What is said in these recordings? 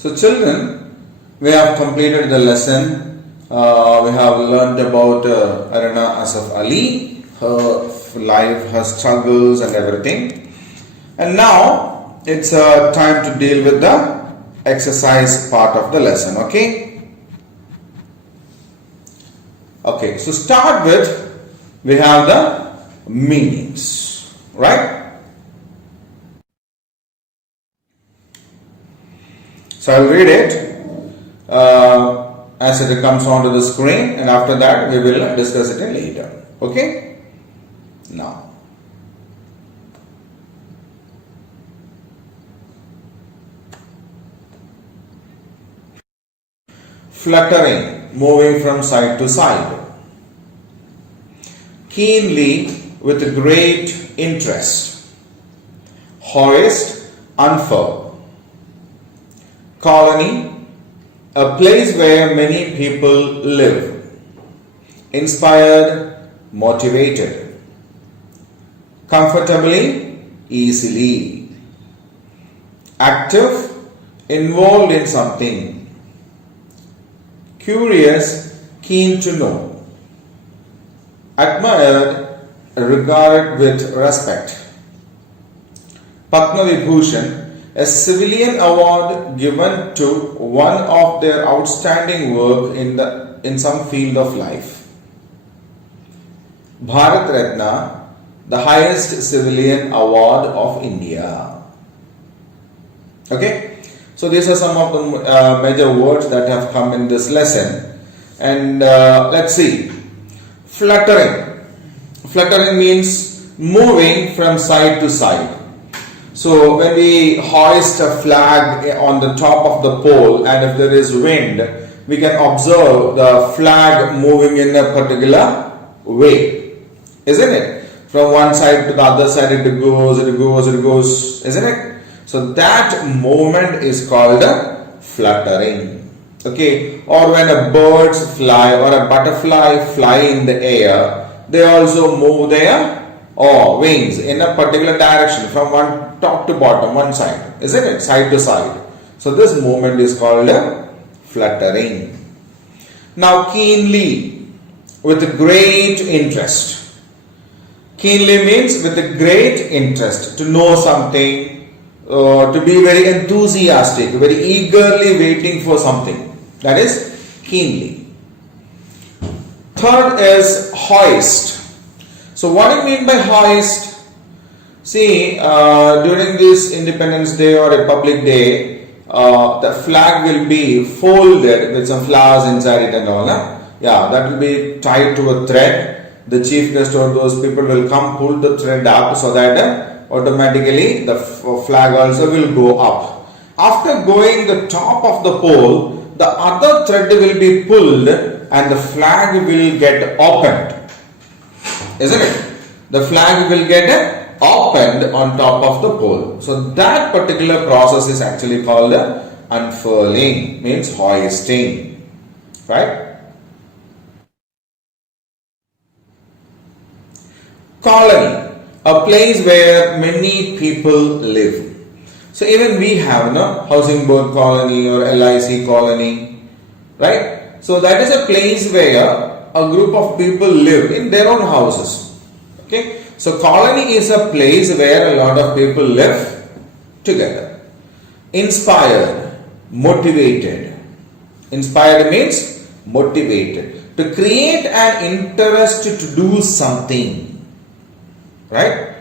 So children, we have completed the lesson. We have learned about Arana Asaf Ali, her life, her struggles and everything. And now it's time to deal with the exercise part of the lesson, okay? Okay, so start with, we have the meanings, right? So I'll read it as it comes onto the screen, and after that we will discuss it later. Okay? Now, fluttering, moving from side to side. Keenly, with great interest. Hoist, unfurl. Colony, a place where many people live. Inspired, motivated. Comfortably, easily. Active, involved in something. Curious, keen to know. Admired, regarded with respect. Padma Vibhushan, a civilian award given to one of their outstanding work in some field of life. Bharat Ratna, the highest civilian award of India. Okay, so these are some of the major words that have come in this lesson. And let's see. Fluttering. Fluttering means moving from side to side. So when we hoist a flag on the top of the pole, and if there is wind, we can observe the flag moving in a particular way, isn't it? From one side to the other side it goes, isn't it? So that movement is called fluttering. Okay, or when a bird fly or a butterfly fly in the air, they also move their wings in a particular direction from one top to bottom, one side, isn't it? Side to side. So this movement is called fluttering. Now keenly, with great interest. Keenly means with a great interest, to know something, to be very enthusiastic, very eagerly waiting for something. That is keenly. Third is hoist. So what do you mean by hoist? See, during this Independence Day or Republic Day, the flag will be folded with some flowers inside it and all. Yeah, that will be tied to a thread. The chief guest or those people will come, pull the thread up so that automatically the flag also will go up. After going the top of the pole, the other thread will be pulled and the flag will get opened. Isn't it? The flag will get opened on top of the pole. So that particular process is actually called unfurling, means hoisting. Right? Colony, a place where many people live. So even we have Housing Board Colony or LIC Colony, right? So that is a place where a group of people live in their own houses. Okay, so colony is a place where a lot of people live together. Inspired, motivated. Inspired means motivated, to create an interest to do something, right?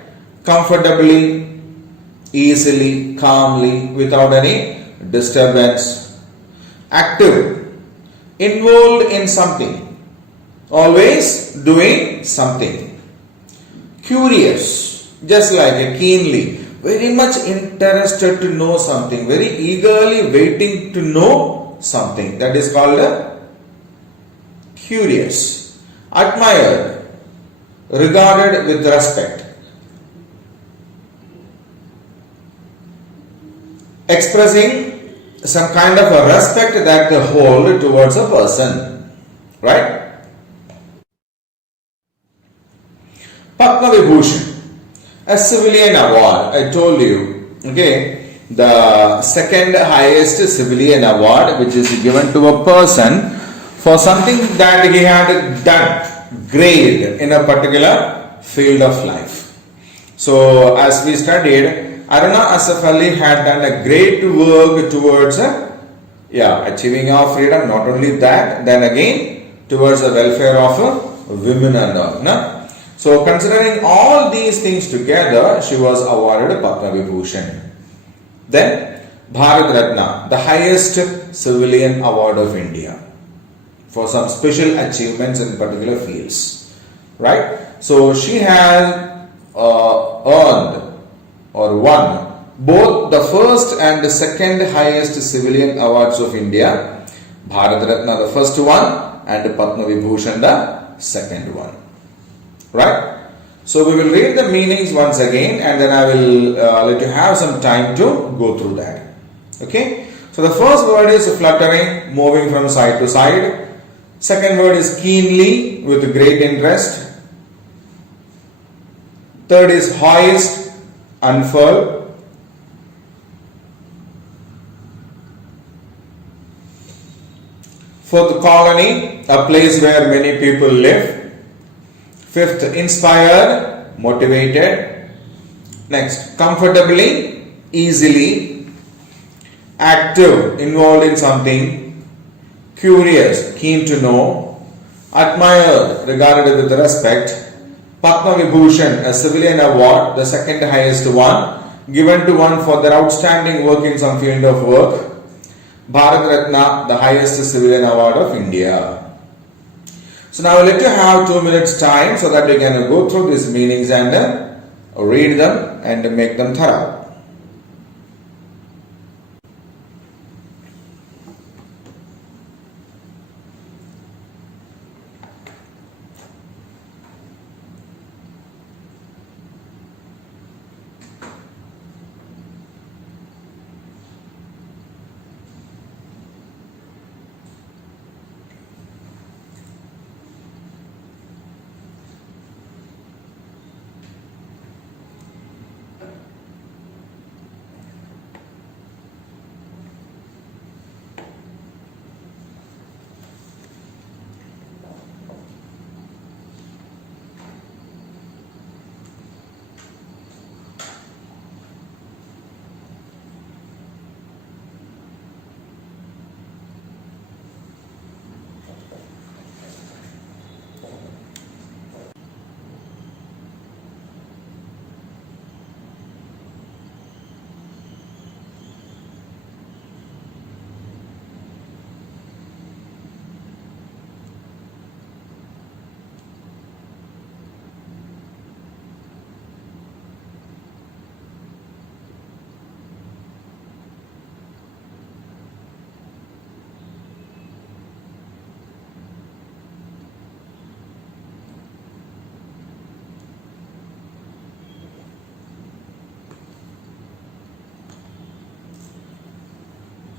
Comfortably, easily, calmly, without any disturbance. Active, involved in something, always doing something. Curious, just like a keenly, very much interested to know something, very eagerly waiting to know something. That is called curious. Admired, regarded with respect. Expressing some kind of a respect that they hold towards a person, right? Padma Vibhushan, a civilian award, I told you, okay, the second highest civilian award which is given to a person for something that he had done great in a particular field of life. So as we studied, Aruna Asaf Ali had done a great work towards achieving our freedom. Not only that, then again towards the welfare of women and all. No? So considering all these things together, she was awarded Padma Vibhushan. Then Bharat Ratna, the highest civilian award of India for some special achievements in particular fields. Right? So she has earned or won both the first and the second highest civilian awards of India. Bharat Ratna the first one and Padma Vibhushan the second one. Right? So we will read the meanings once again and then I will let you have some time to go through that. Okay? So the first word is fluttering, moving from side to side. Second word is keenly, with great interest. Third is hoist, unfurl. Fourth, colony, a place where many people live. Fifth, inspired, motivated. Next, comfortably, easily. Active, involved in something. Curious, keen to know. Admired, regarded with respect. Padma Vibhushan, a civilian award, the second highest one, given to one for their outstanding work in some field of work. Bharat Ratna, the highest civilian award of India. So now let you have 2 minutes time so that you can go through these meanings and read them and make them thorough.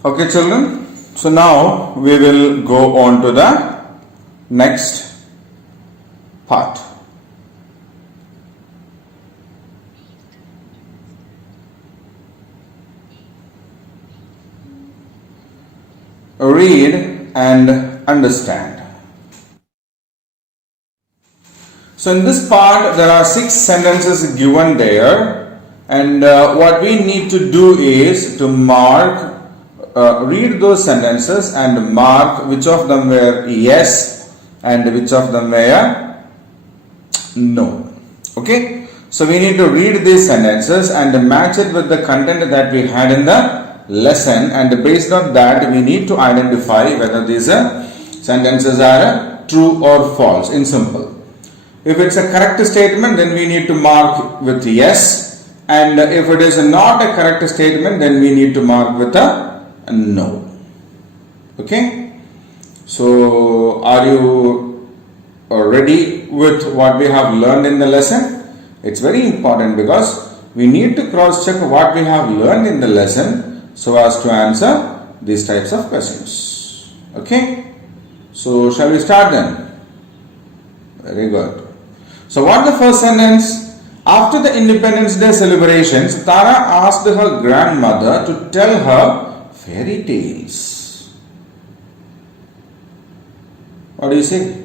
Okay, children. So now we will go on to the next part. Read and understand. So in this part there are 6 sentences given there, and what we need to do is to read those sentences and mark which of them were yes and which of them were no. Okay, so we need to read these sentences and match it with the content that we had in the lesson, and based on that we need to identify whether these sentences are true or false in simple. If it's a correct statement, then we need to mark with yes, and if it is not a correct statement, then we need to mark with a no. Okay, so are you ready with what we have learned in the lesson? It's very important because we need to cross check what we have learned in the lesson so as to answer these types of questions. Okay, so shall we start then? Very good. So what the first sentence? After the Independence Day celebrations, Tara asked her grandmother to tell her fairy tales. What do you say?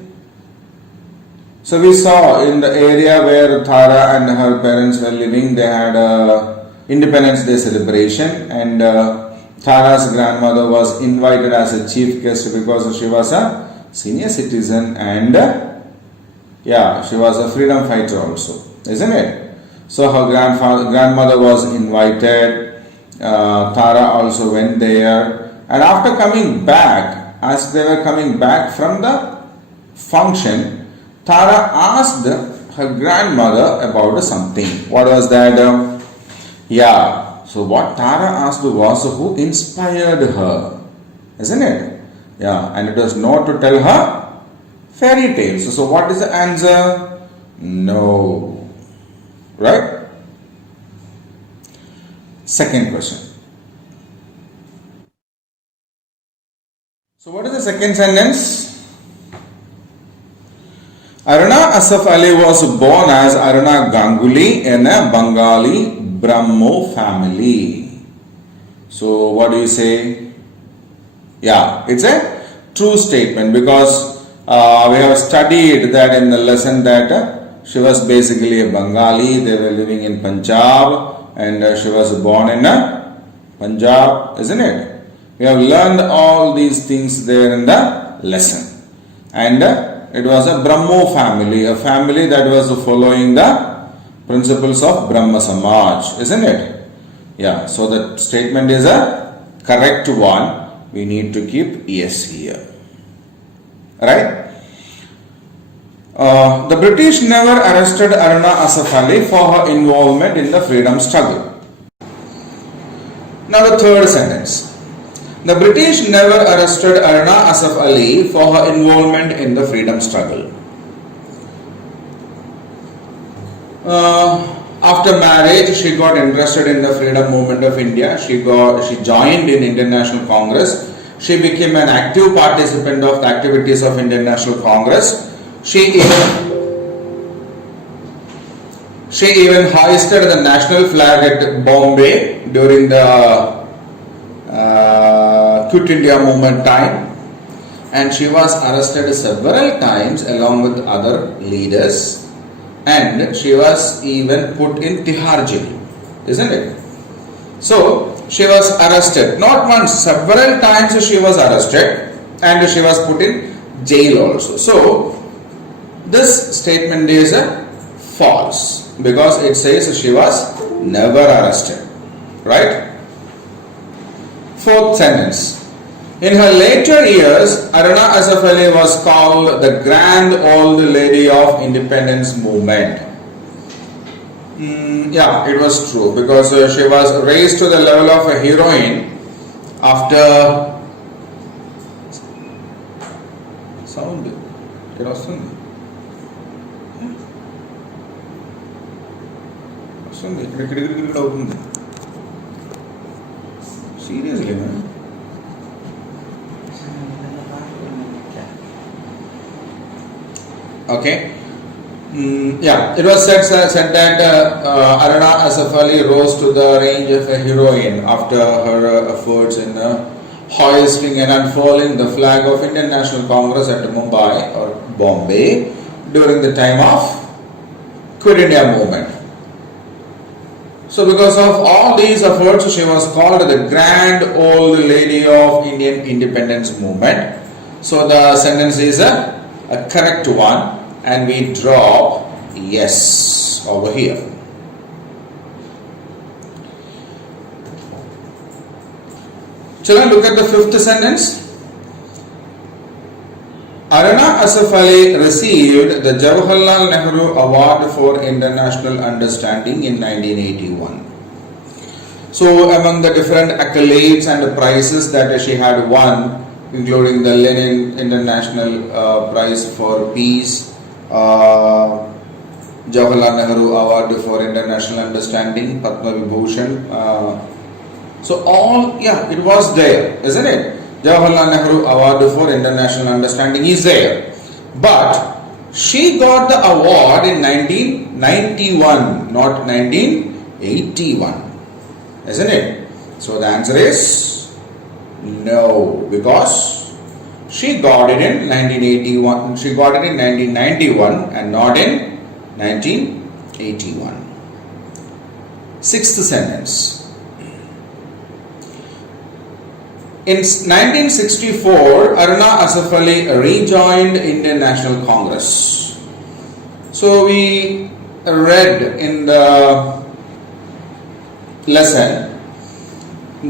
So we saw in the area where Tara and her parents were living, they had a Independence Day celebration, and Tara's grandmother was invited as a chief guest because she was a senior citizen and she was a freedom fighter also, isn't it? So her grandmother was invited. Tara also went there, and after coming back, as they were coming back from the function, Tara asked her grandmother about something. What was that? So what Tara asked was who inspired her, isn't it? And it was not to tell her fairy tales. So what is the answer? No. Right? Second question. So what is the second sentence? Aruna Asaf Ali was born as Aruna Ganguly in a Bengali Brahmo family. So what do you say? It's a true statement because we have studied that in the lesson that she was basically a Bengali. They were living in Punjab and she was born in Punjab, isn't it? We have learned all these things there in the lesson. And it was a Brahmo family, a family that was following the principles of Brahma Samaj, isn't it? So the statement is a correct one. We need to keep yes here. Right? The British never arrested Aruna Asaf Ali for her involvement in the freedom struggle. Now the third sentence. The British never arrested Aruna Asaf Ali for her involvement in the freedom struggle. After marriage, she got interested in the freedom movement of India. She joined in Indian National Congress. She became an active participant of the activities of Indian National Congress. She even hoisted the national flag at Bombay during the Quit India movement time, and she was arrested several times along with other leaders, and she was even put in Tihar jail, isn't it? So she was arrested not once, several times she was arrested and she was put in jail also. So this statement is false because it says she was never arrested, right? Fourth sentence. In her later years, Aruna Asaf Ali was called the Grand Old Lady of Independence Movement. It was true because she was raised to the level of a heroine after sound. Seriously, man. Okay. It was said that Aruna Asaf Ali rose to the range of a heroine after her efforts in hoisting and unfurling the flag of Indian National Congress at Mumbai or Bombay during the time of Quit India movement. So because of all these efforts, she was called the Grand Old Lady of Indian Independence Movement. So the sentence is a correct one, and we drop yes over here. Children, look at the fifth sentence. Aruna Asaf Ali received the Jawaharlal Nehru Award for International Understanding in 1981. So among the different accolades and prizes that she had won, including the Lenin International Prize for Peace, Jawaharlal Nehru Award for International Understanding, Padma Vibhushan. It was there, isn't it? Jawaharlal Nehru Award for International Understanding is there. But She got the award in 1991, not 1981. Isn't it? So the answer is no, because she got it in 1981. She got it in 1991 and not in 1981. Sixth sentence. In 1964, Aruna Asaf Ali rejoined Indian National Congress. So we read in the lesson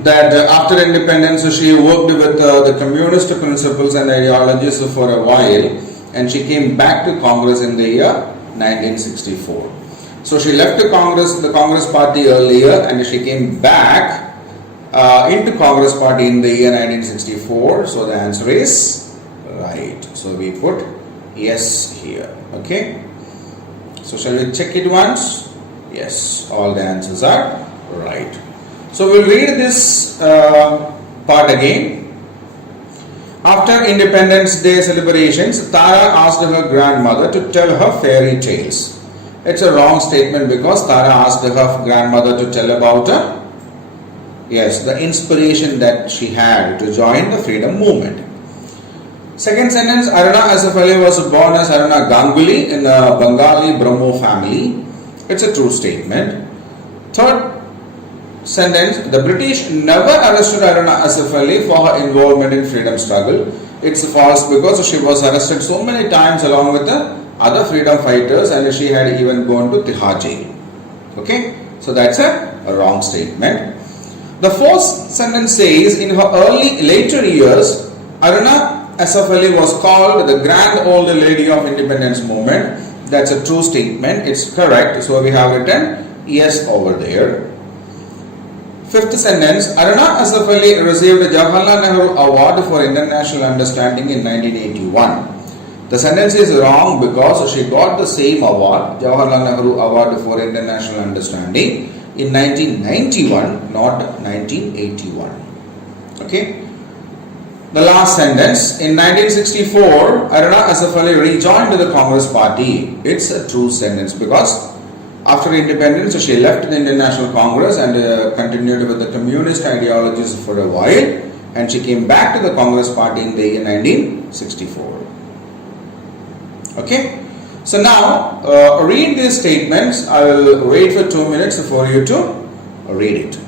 that after independence she worked with the communist principles and ideologies for a while, and she came back to Congress in the year 1964. So she left the Congress party earlier, and she came back into Congress party in the year 1964. So the answer is right. So we put yes here. Okay. So shall we check it once? Yes, all the answers are right. So we'll read this part again. After Independence Day celebrations, Tara asked her grandmother to tell her fairy tales. It's a wrong statement because Tara asked her grandmother to tell about the inspiration that she had to join the freedom movement. Second sentence, Aruna Asaf Ali was born as Aruna Ganguly in a Bengali Brahmo family. It's a true statement. Third sentence, the British never arrested Aruna Asaf Ali for her involvement in freedom struggle. It's false because she was arrested so many times along with the other freedom fighters, and she had even gone to Tihar jail. Okay, so that's a wrong statement. The fourth sentence says, in her later years, Aruna Asaf Ali was called the grand old lady of independence movement. That's a true statement. It's correct. So we have written yes over there. Fifth sentence, Aruna Asaf Ali received the Jawaharlal Nehru Award for International Understanding in 1981. The sentence is wrong because she got the same award, Jawaharlal Nehru Award for International Understanding, in 1991, not 1981. Okay. The last sentence, in 1964, Aruna Asaf Ali rejoined the Congress party. It's a true sentence because after independence, she left the Indian National Congress and continued with the communist ideologies for a while, and she came back to the Congress party in the year 1964. Okay. So now, read these statements. I will wait for 2 minutes for you to read it.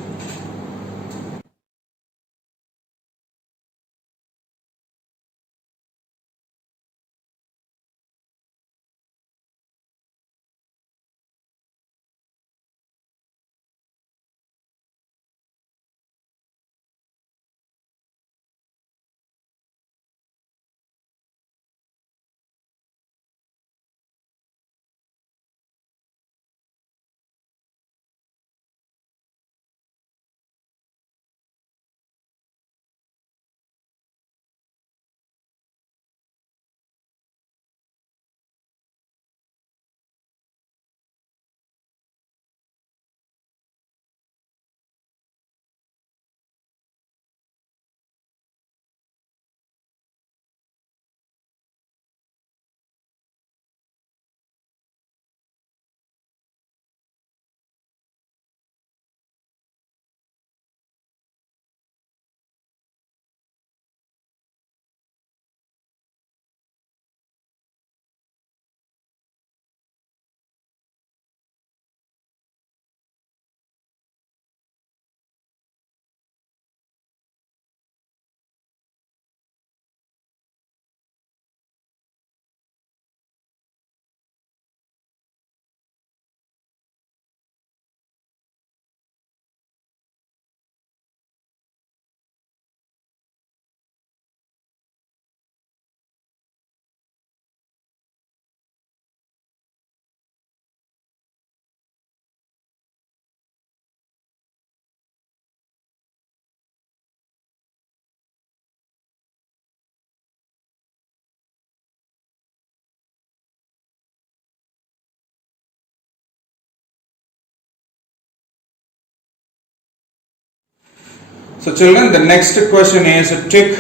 So children, the next question is a tick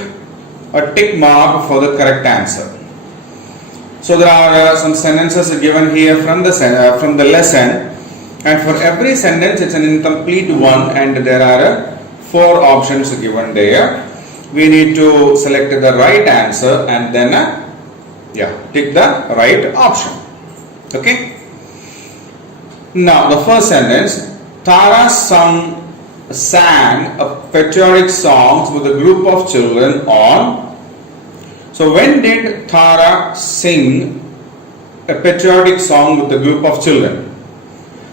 mark for the correct answer. So there are some sentences given here from the lesson, and for every sentence it's an incomplete one, and there are 4 options given there. We need to select the right answer and then tick the right option. Okay. Now the first sentence, Tara sang a patriotic songs with a group of children on. So when did Tara sing a patriotic song with a group of children?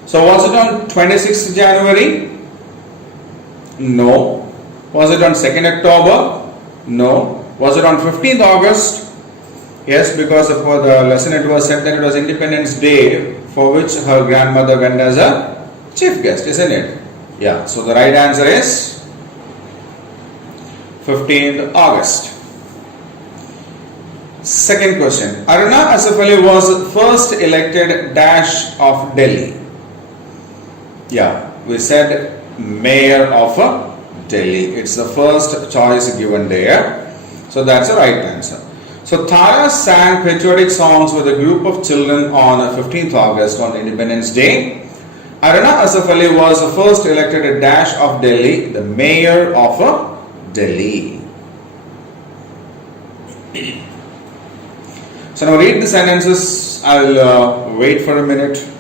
So was it on 26th January? No. Was it on 2nd October? No. Was it on 15th August? Yes, because for the lesson it was said that it was Independence Day, for which her grandmother went as a chief guest, isn't it? Yeah, so the right answer is 15th August. Second question, Aruna Asaf Ali was first elected dash of Delhi. Yeah, we said mayor of Delhi. It's the first choice given there. So that's the right answer. So Tara sang patriotic songs with a group of children on 15th August on Independence Day. Aruna Asaf Ali was the first elected dash of Delhi, the mayor of Delhi. So now read the sentences. I'll wait for a minute.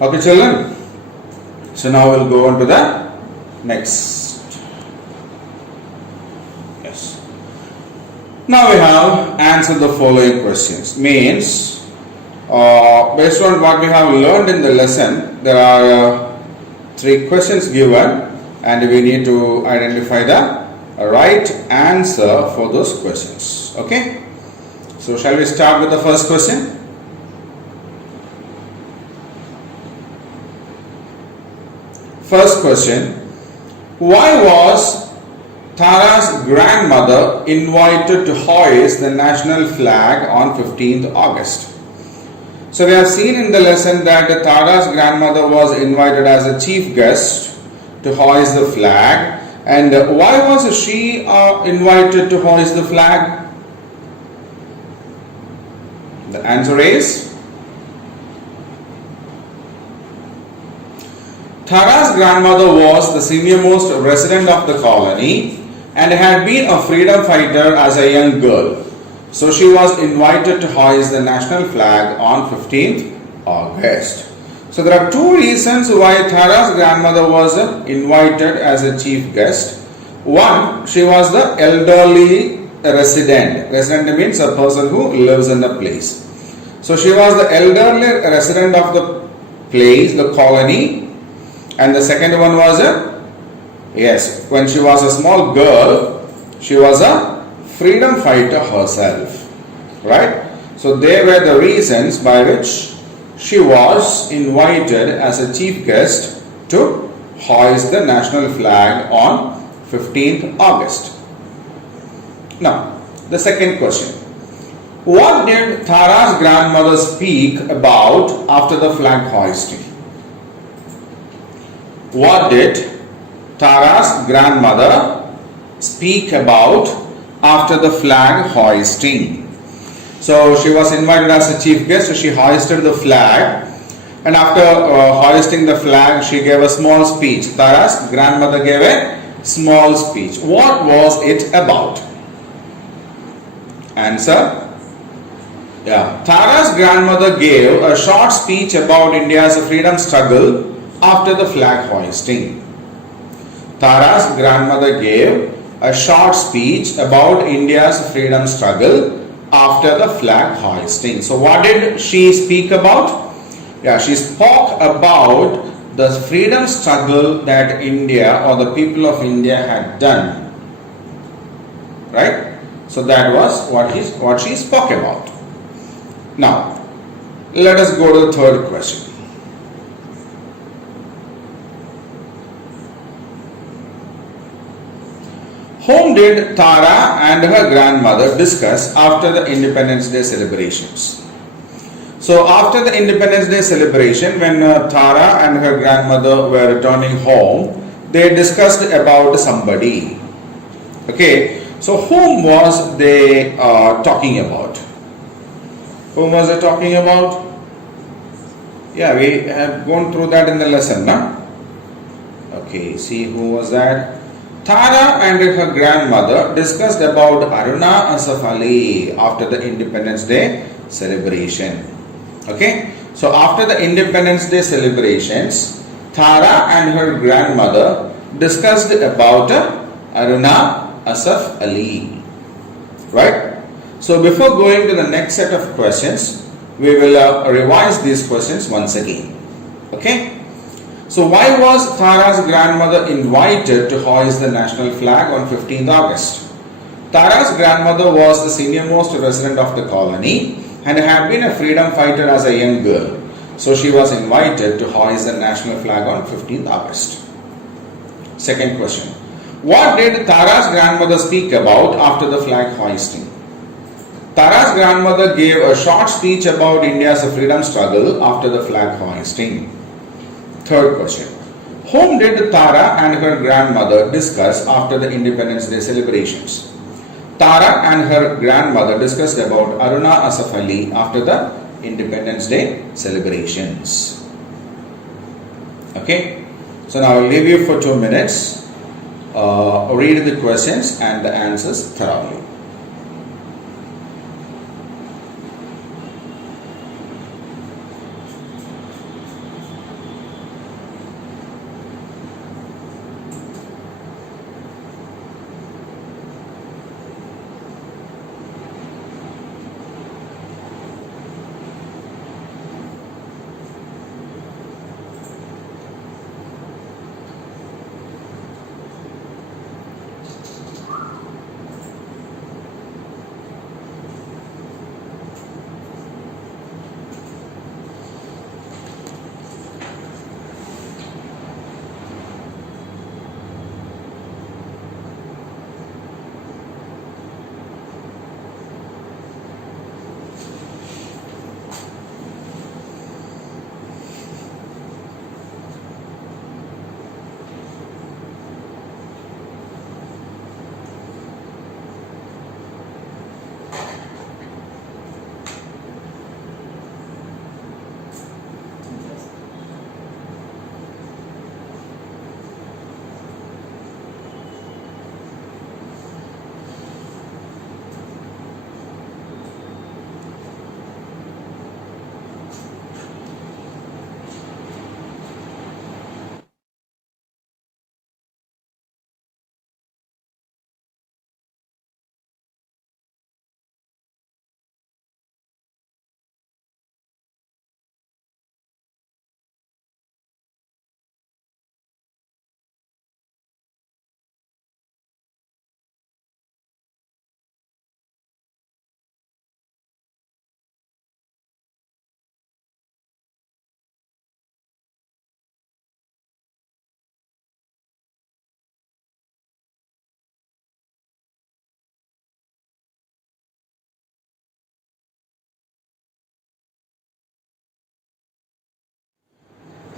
Okay, children. So now we'll go on to the next. Yes. Now we have answered the following questions. Means, based on what we have learned in the lesson, there are 3 questions given, and we need to identify the right answer for those questions. Okay. So shall we start with the first question? First question, why was Tara's grandmother invited to hoist the national flag on 15th August? So we have seen in the lesson that Tara's grandmother was invited as a chief guest to hoist the flag. And why was she invited to hoist the flag? The answer is, Tara's grandmother was the senior-most resident of the colony and had been a freedom fighter as a young girl. So she was invited to hoist the national flag on 15th August. So there are 2 reasons why Tara's grandmother was invited as a chief guest. One, she was the elderly resident. Resident means a person who lives in a place. So she was the elderly resident of the place, the colony. And the second one was when she was a small girl, she was a freedom fighter herself, right? So they were the reasons by which she was invited as a chief guest to hoist the national flag on 15th August. Now, the second question. What did Tara's grandmother speak about after the flag hoisting? What did Tara's grandmother speak about after the flag hoisting? So she was invited as a chief guest, so she hoisted the flag, and after hoisting the flag she gave a small speech. Tara's grandmother gave a small speech. What was it about? Answer. Yeah. Tara's grandmother gave a short speech about India's freedom struggle after the flag hoisting. Tara's grandmother gave a short speech about India's freedom struggle after the flag hoisting. So, what did she speak about? Yeah, she spoke about the freedom struggle that India or the people of India had done. Right? So, that was what she spoke about. Now, let us go to the third question. Whom did Tara and her grandmother discuss after the Independence Day celebrations? So, after the Independence Day celebration, when Tara and her grandmother were returning home, they discussed about somebody. Okay, so whom was they talking about? Whom was they talking about? Yeah, we have gone through that in the lesson, no? Okay, see who was that? Tara and her grandmother discussed about Aruna Asaf Ali after the Independence Day celebration. Okay, so after the Independence Day celebrations, Tara and her grandmother discussed about Aruna Asaf Ali. Right? So before going to the next set of questions, we will revise these questions once again. Okay? So why was Tara's grandmother invited to hoist the national flag on 15th August? Tara's grandmother was the senior-most resident of the colony and had been a freedom fighter as a young girl. So she was invited to hoist the national flag on 15th August. Second question. What did Tara's grandmother speak about after the flag hoisting? Tara's grandmother gave a short speech about India's freedom struggle after the flag hoisting. Third question. Whom did Tara and her grandmother discuss after the Independence Day celebrations? Tara and her grandmother discussed about Aruna Asaf Ali after the Independence Day celebrations. Okay. So now I will leave you for 2 minutes. Read the questions and the answers thoroughly.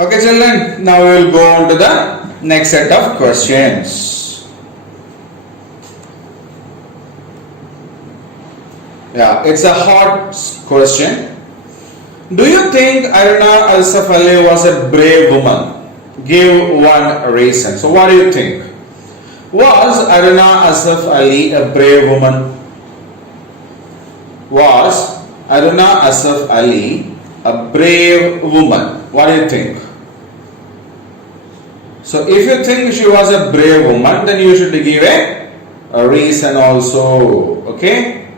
Okay, children, now we will go on to the next set of questions. Yeah, it's a hard question. Do you think Aruna Asaf Ali was a brave woman? Give one reason. So, what do you think? Was Aruna Asaf Ali a brave woman? Was Aruna Asaf Ali a brave woman? What do you think? So if you think she was a brave woman, then you should give a reason also. Okay?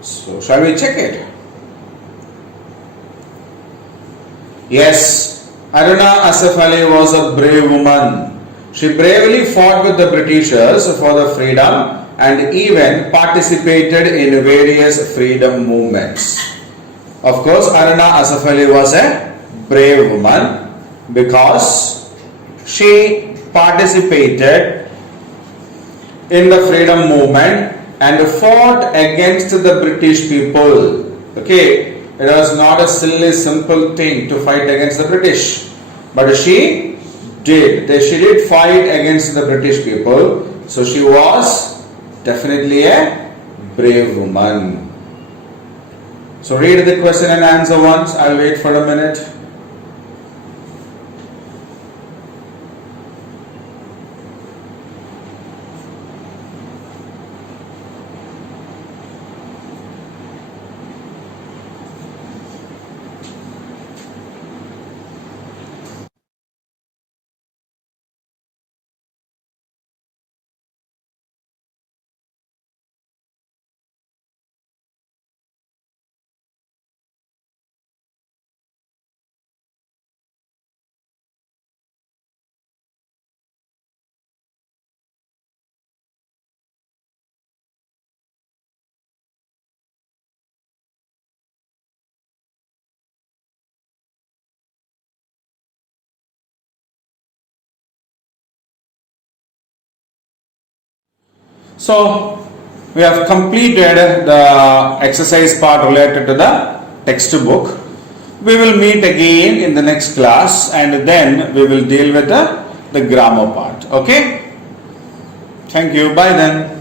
So shall we check it? Yes, Aruna Asaf Ali was a brave woman. She bravely fought with the Britishers for the freedom and even participated in various freedom movements. Of course, Aruna Asaf Ali was a brave woman because she participated in the freedom movement and fought against the British people. Okay, it was not a silly, simple thing to fight against the British, but she did. She did fight against the British people, so she was definitely a brave woman. So read the question and answer once. I'll wait for a minute. So we have completed the exercise part related to the textbook. We will meet again in the next class and then we will deal with the grammar part. Okay? Thank you. Bye then.